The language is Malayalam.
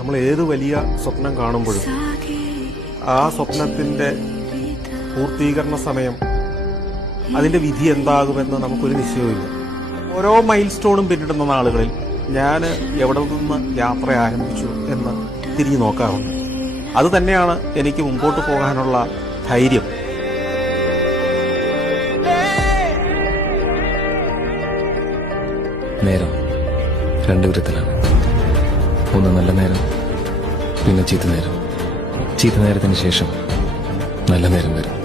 നമ്മൾ ഏത് വലിയ സ്വപ്നം കാണുമ്പോഴും ആ സ്വപ്നത്തിന്റെ പൂർത്തീകരണ സമയം, അതിന്റെ വിധി എന്താകുമെന്ന് നമുക്കൊരു നിശ്ചയവുമില്ല. ഓരോ മൈൽ സ്റ്റോണും പിന്നിടുന്ന നാളുകളിൽ ഞാൻ എവിടെ നിന്ന് യാത്ര ആരംഭിച്ചു എന്ന് തിരിഞ്ഞു നോക്കാറുണ്ട്. അത് തന്നെയാണ് എനിക്ക് മുമ്പോട്ട് പോകാനുള്ള ധൈര്യം. നേരം രണ്ടു വിധത്തിലാണ്. ഒന്ന് നല്ല നേരം, പിന്നെ ചീത്ത നേരം. ചീത്ത നേരത്തിന് ശേഷം നല്ല നേരം വരും.